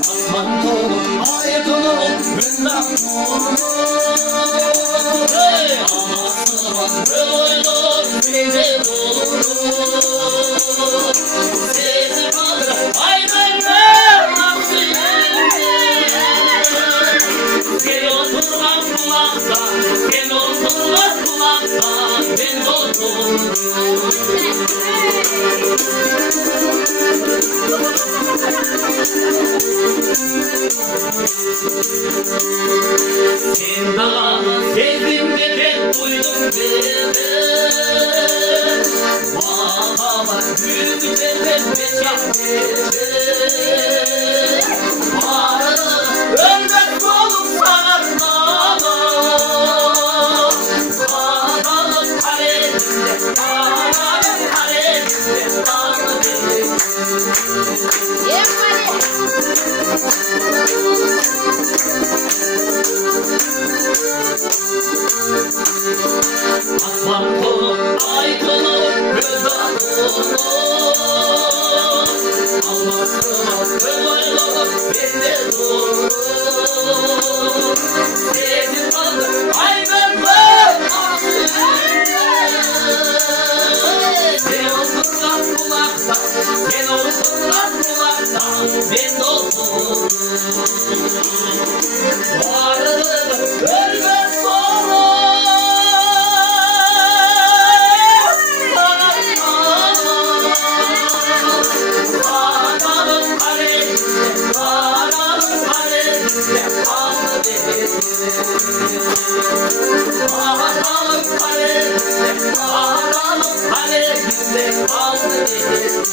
Aslan tonu, ay tonu, günden hey, anasından böyle bize doğru. Seni kaldır, ay ben gel oturmaz kulakta, gel oturmaz kulakta, gel otur. Sen dağını sevdim de duydum beni. Bağlama büyüdü de beçetti. Bağrını ölmek olup sanarlar. Bağrını kalemde, bağrını kalemde, bağrını benim. Aslan kolu, ay kolu, rıza kolu. Almasına kıvırlı bende doğru. Seni kaldır, ay ben sen oturlar kulakta, sen oturlar kulakta, ben dostum. Varlığını ölmez sonra. Ağlanın kaleminde, ağlanın kaleminde, ağlı benim. Ağlanın kaleminde, ağlanın kaleminde, ağlı benim.